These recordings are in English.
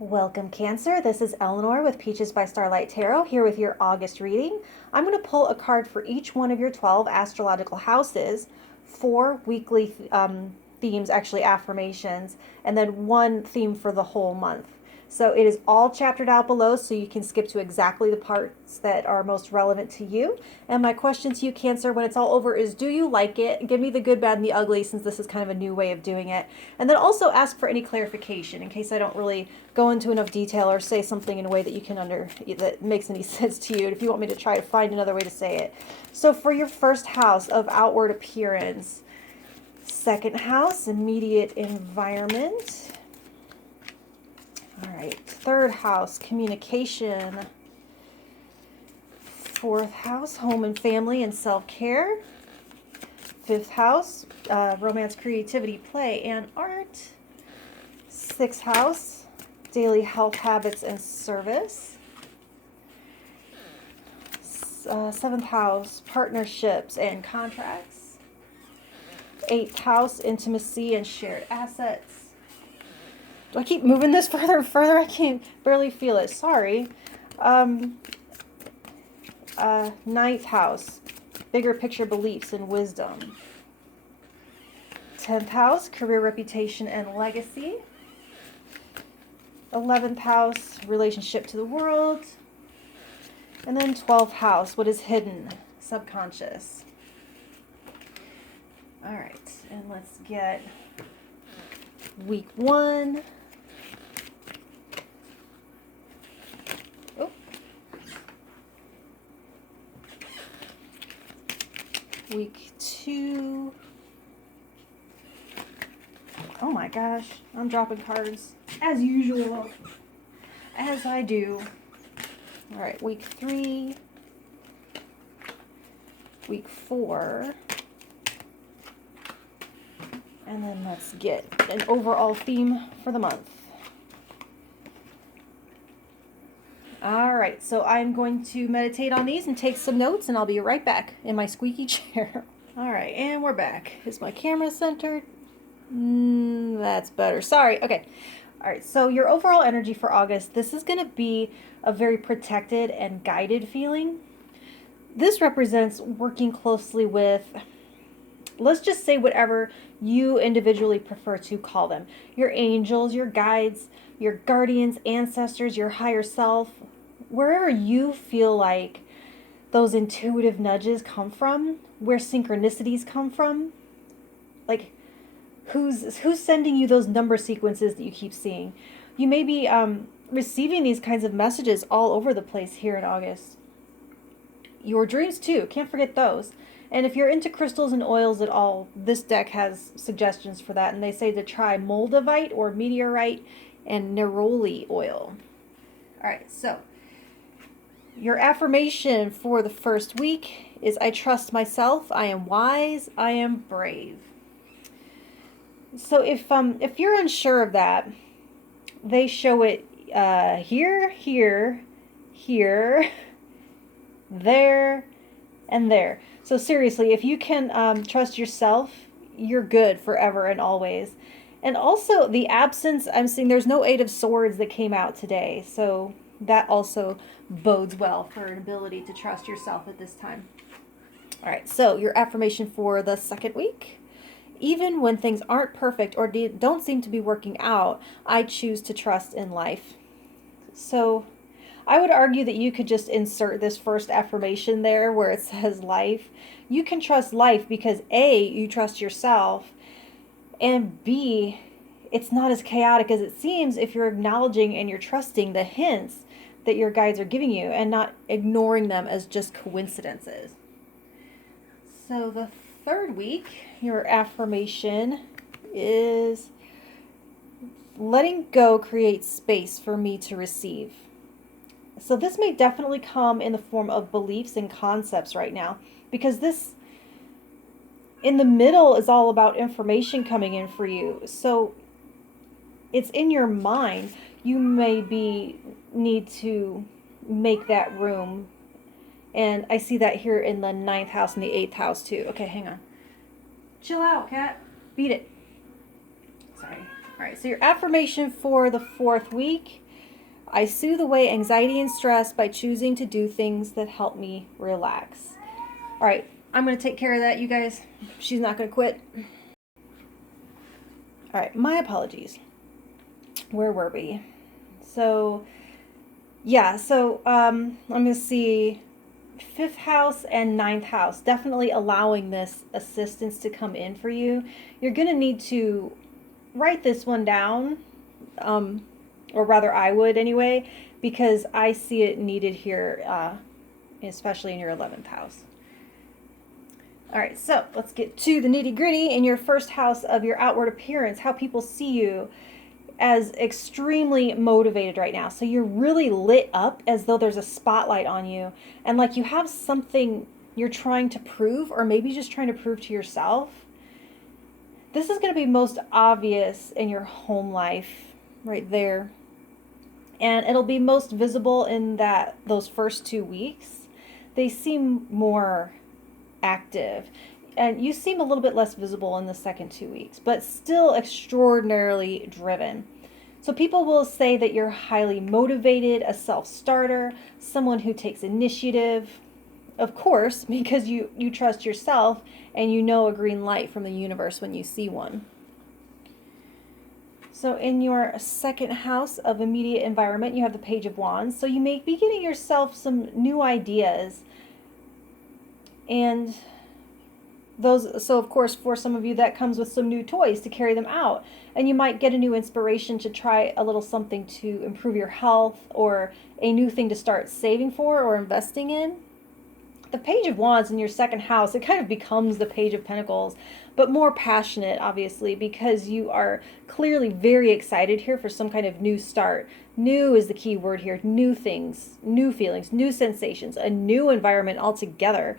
Welcome, Cancer. This is Eleanor with Peaches by Starlight Tarot, here with your August reading. I'm going to pull a card for each one of your 12 astrological houses, 4 weekly themes, actually affirmations, and then 1 theme for the whole month. So it is all chaptered out below, so you can skip to exactly the parts that are most relevant to you. And my question to you, Cancer, when it's all over is, do you like it? Give me the good, bad, and the ugly, since this is kind of a new way of doing it. And then also ask for any clarification in case I don't really go into enough detail or say something in a way that you can that makes any sense to you. If you want me to try to find another way to say it. So for your first house of outward appearance, second house, immediate environment. All right, third house, communication. Fourth house, home and family and self-care. Fifth house, romance, creativity, play, and art. Sixth house, daily health habits and service. Seventh house, partnerships and contracts. Eighth house, intimacy and shared assets. Do I keep moving this further and further? I can't barely feel it. Sorry. Ninth house, bigger picture beliefs and wisdom. 10th house, career, reputation, and legacy. 11th house, relationship to the world. And then 12th house, what is hidden, subconscious. All right, and let's get week 1. Week 2. Oh my gosh, I'm dropping cards as usual, as I do. All right, week 3, week 4, and then let's get an overall theme for the month. All right, so I'm going to meditate on these and take some notes, and I'll be right back in my squeaky chair. All right, and we're back. Is my camera centered? That's better. Sorry. Okay. All right, so your overall energy for August, this is going to be a very protected and guided feeling. This represents working closely with, let's just say, whatever you individually prefer to call them. Your angels, your guides, your guardians, ancestors, your higher self, wherever you feel like those intuitive nudges come from, where synchronicities come from, like who's sending you those number sequences that you keep seeing. You may be receiving these kinds of messages all over the place here in August. Your dreams too, can't forget those. And if you're into crystals and oils at all, this deck has suggestions for that, and they say to try moldavite or meteorite and neroli oil. All right, so your affirmation for the first week is, I trust myself, I am wise, I am brave. So if you're unsure of that, they show it here, here, here, there, and there. So seriously, if you can trust yourself, you're good forever and always. And also the absence, I'm seeing there's no 8 of Swords that came out today. So that also bodes well for an ability to trust yourself at this time. All right, so your affirmation for the second week. Even when things aren't perfect or don't seem to be working out, I choose to trust in life. So I would argue that you could just insert this first affirmation there where it says life. You can trust life because A, you trust yourself, and B, it's not as chaotic as it seems if you're acknowledging and you're trusting the hints that your guides are giving you and not ignoring them as just coincidences. So the third week, your affirmation is, letting go creates space for me to receive. So this may definitely come in the form of beliefs and concepts right now, because this in the middle is all about information coming in for you. So it's in your mind. You maybe need to make that room. And I see that here in the 9th house and the 8th house too. Okay, hang on. Chill out, cat. Beat it. Sorry. All right, so your affirmation for the 4th week I soothe away anxiety and stress by choosing to do things that help me relax. All right, I'm going to take care of that, you guys. She's not going to quit. All right, my apologies. Where were we? So, yeah, so I'm going to see 5th house and 9th house, definitely allowing this assistance to come in for you. You're going to need to write this one down, or rather I would anyway, because I see it needed here, especially in your 11th house. All right, so let's get to the nitty gritty. In your 1st house of your outward appearance, how people see you as extremely motivated right now. So you're really lit up as though there's a spotlight on you, and like you have something you're trying to prove, or maybe just trying to prove to yourself. This is going to be most obvious in your home life right there. And it'll be most visible in those first 2 weeks. They seem more active, and you seem a little bit less visible in the second 2 weeks, but still extraordinarily driven. So people will say that you're highly motivated, a self-starter, someone who takes initiative, of course, because you trust yourself and you know a green light from the universe when you see one. So in your 2nd house of immediate environment, you have the Page of Wands. So you may be getting yourself some new ideas. And so of course, for some of you, that comes with some new toys to carry them out. And you might get a new inspiration to try a little something to improve your health, or a new thing to start saving for or investing in. The Page of Wands in your 2nd house, it kind of becomes the Page of Pentacles, but more passionate, obviously, because you are clearly very excited here for some kind of new start. New is the key word here. New things, new feelings, new sensations, a new environment altogether.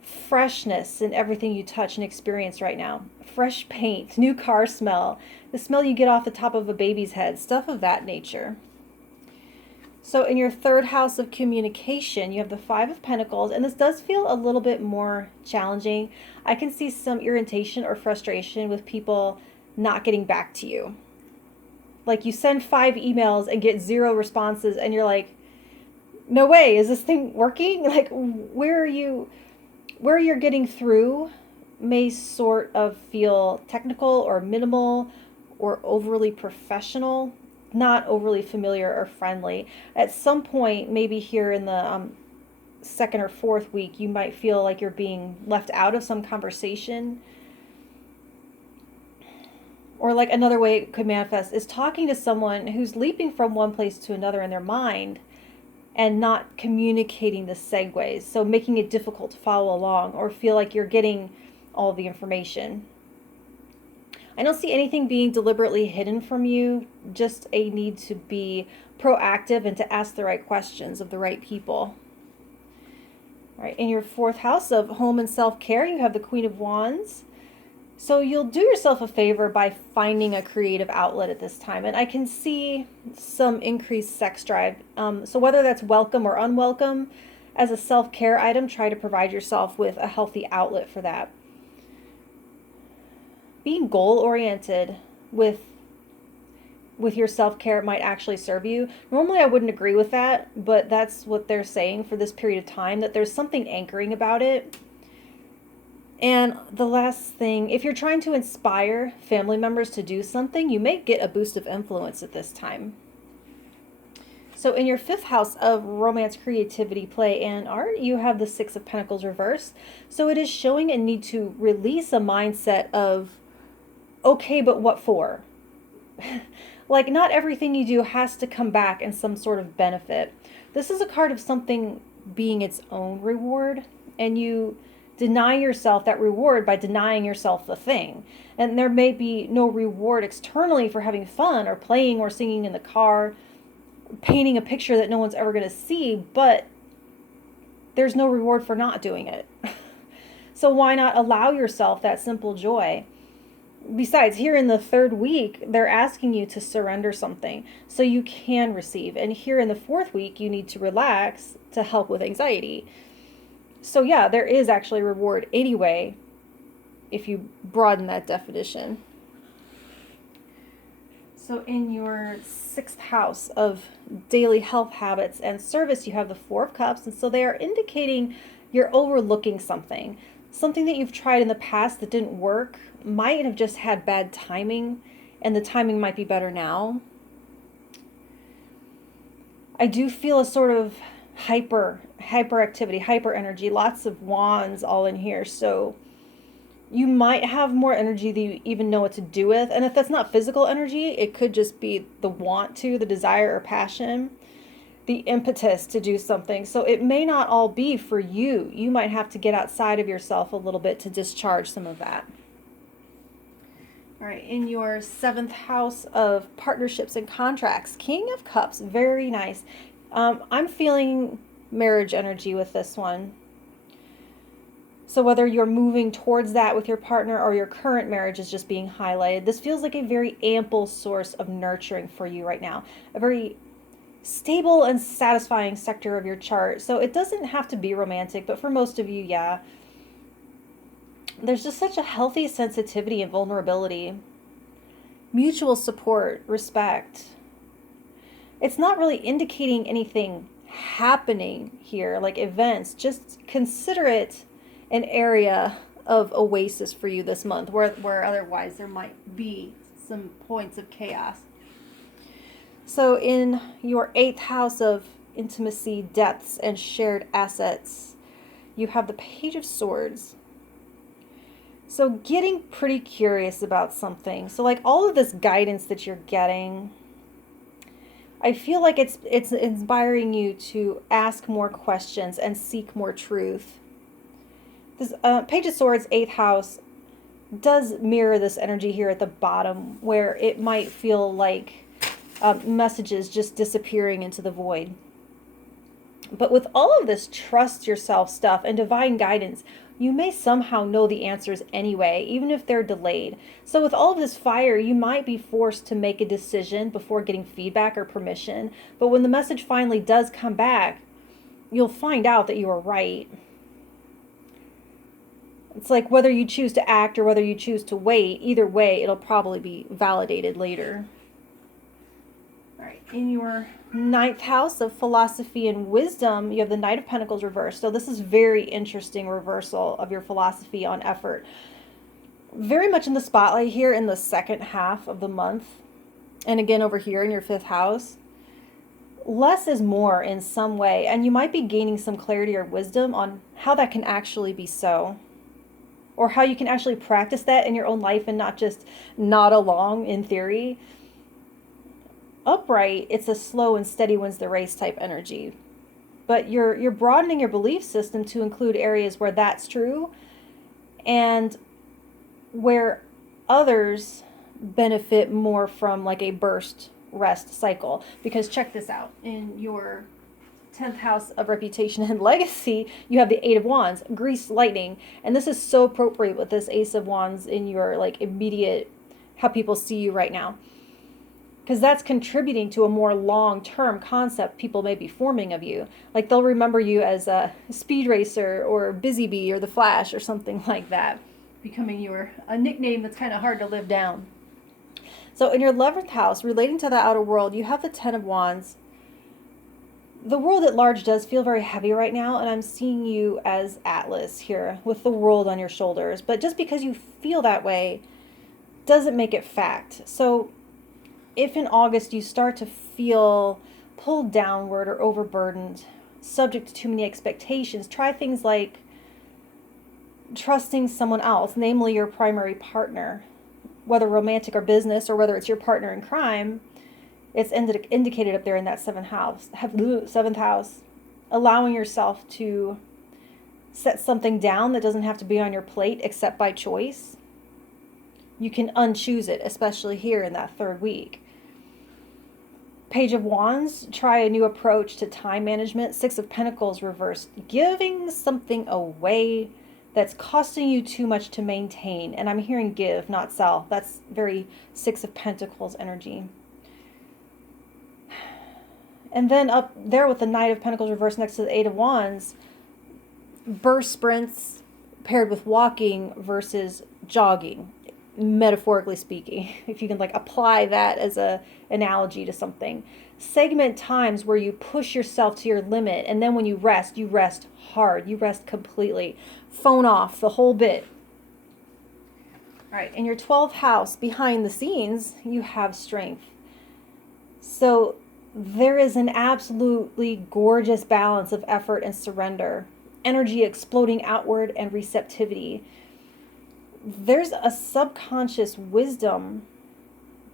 Freshness in everything you touch and experience right now. Fresh paint, new car smell, the smell you get off the top of a baby's head, stuff of that nature. So in your 3rd house of communication, you have the 5 of Pentacles, and this does feel a little bit more challenging. I can see some irritation or frustration with people not getting back to you. Like you send 5 emails and get 0 responses, and you're like, no way, is this thing working? Like, where you're getting through may sort of feel technical or minimal or overly professional, not overly familiar or friendly. At some point, maybe here in the 2nd or 4th week, you might feel like you're being left out of some conversation. Or like another way it could manifest is talking to someone who's leaping from one place to another in their mind and not communicating the segues, so making it difficult to follow along or feel like you're getting all the information. I don't see anything being deliberately hidden from you, just a need to be proactive and to ask the right questions of the right people. All right, in your 4th house of home and self-care, you have the Queen of Wands. So you'll do yourself a favor by finding a creative outlet at this time. And I can see some increased sex drive. So whether that's welcome or unwelcome, as a self-care item, try to provide yourself with a healthy outlet for that. Being goal-oriented with your self-care might actually serve you. Normally I wouldn't agree with that, but that's what they're saying for this period of time, that there's something anchoring about it. And the last thing, if you're trying to inspire family members to do something, you may get a boost of influence at this time. So in your 5th house of romance, creativity, play, and art, you have the 6 of Pentacles reversed. So it is showing a need to release a mindset of, okay, but what for? Like not everything you do has to come back in some sort of benefit. This is a card of something being its own reward, and you deny yourself that reward by denying yourself the thing. And there may be no reward externally for having fun or playing or singing in the car, painting a picture that no one's ever going to see, but there's no reward for not doing it. So why not allow yourself that simple joy? Besides, here in the 3rd week, they're asking you to surrender something so you can receive. And here in the 4th week, you need to relax to help with anxiety. So yeah, there is actually a reward anyway, if you broaden that definition. So in your 6th house of daily health habits and service, you have the 4 of Cups. And so they are indicating you're overlooking something. Something that you've tried in the past that didn't work might have just had bad timing, and the timing might be better now. I do feel a sort of hyperactivity, hyper energy, lots of wands all in here. So you might have more energy than you even know what to do with. And if that's not physical energy, it could just be the want to, the desire or passion, the impetus to do something. So it may not all be for you. You might have to get outside of yourself a little bit to discharge some of that. All right, in your 7th house of partnerships and contracts, King of Cups, very nice. I'm feeling marriage energy with this one. So whether you're moving towards that with your partner or your current marriage is just being highlighted, this feels like a very ample source of nurturing for you right now. A very stable and satisfying sector of your chart. So it doesn't have to be romantic, but for most of you, yeah. There's just such a healthy sensitivity and vulnerability. Mutual support, respect. It's not really indicating anything happening here, like events. Just consider it an area of oasis for you this month, where otherwise there might be some points of chaos. So in your 8th house of intimacy, depths, and shared assets, you have the Page of Swords. So getting pretty curious about something. So like all of this guidance that you're getting, I feel like it's inspiring you to ask more questions and seek more truth. This Page of Swords, 8th house, does mirror this energy here at the bottom, where it might feel like messages just disappearing into the void. But with all of this trust yourself stuff and divine guidance, you may somehow know the answers anyway, even if they're delayed. So with all of this fire, you might be forced to make a decision before getting feedback or permission. But when the message finally does come back, you'll find out that you were right. It's like whether you choose to act or whether you choose to wait, either way, it'll probably be validated later. All right, in your 9th house of philosophy and wisdom, you have the Knight of Pentacles reversed. So this is very interesting reversal of your philosophy on effort. Very much in the spotlight here in the 2nd half of the month. And again over here in your 5th house. Less is more in some way. And you might be gaining some clarity or wisdom on how that can actually be so. Or how you can actually practice that in your own life and not just nod along in theory. Upright, it's a slow and steady wins the race type energy. But you're broadening your belief system to include areas where that's true and where others benefit more from like a burst rest cycle. Because check this out. In your 10th house of reputation and legacy, you have the 8 of Wands, greased lightning. And this is so appropriate with this Ace of Wands in your like immediate, how people see you right now. Because that's contributing to a more long-term concept people may be forming of you. Like they'll remember you as a speed racer or busy bee or the Flash or something like that. Becoming a nickname that's kind of hard to live down. So in your 11th house, relating to the outer world, you have the 10 of Wands. The world at large does feel very heavy right now, and I'm seeing you as Atlas here with the world on your shoulders. But just because you feel that way doesn't make it fact. So if in August you start to feel pulled downward or overburdened, subject to too many expectations, try things like trusting someone else, namely your primary partner, whether romantic or business, or whether it's your partner in crime. It's indicated up there in that 7th house, allowing yourself to set something down that doesn't have to be on your plate except by choice. You can unchoose it, especially here in that 3rd week. Page of Wands, try a new approach to time management. 6 of Pentacles reversed, giving something away that's costing you too much to maintain. And I'm hearing give, not sell. That's very 6 of Pentacles energy. And then up there with the Knight of Pentacles reversed next to the 8 of Wands, burst sprints paired with walking versus jogging. metaphorically speaking, if you can like apply that as a analogy to something. Segment times where you push yourself to your limit, and then when you rest hard, you rest completely. Phone off, the whole bit. All right, in your 12th house, behind the scenes, you have strength. So there is an absolutely gorgeous balance of effort and surrender, energy exploding outward and receptivity. There's a subconscious wisdom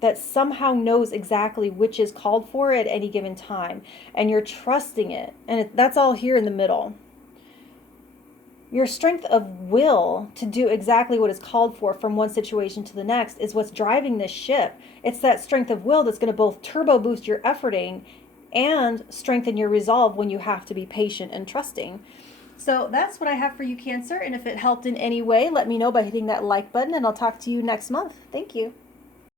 that somehow knows exactly which is called for at any given time, and you're trusting it, and that's all here in the middle. Your strength of will to do exactly what is called for from one situation to the next is what's driving this ship. It's that strength of will that's going to both turbo boost your efforting and strengthen your resolve when you have to be patient and trusting. So that's what I have for you, Cancer, and if it helped in any way, let me know by hitting that like button, and I'll talk to you next month. Thank you.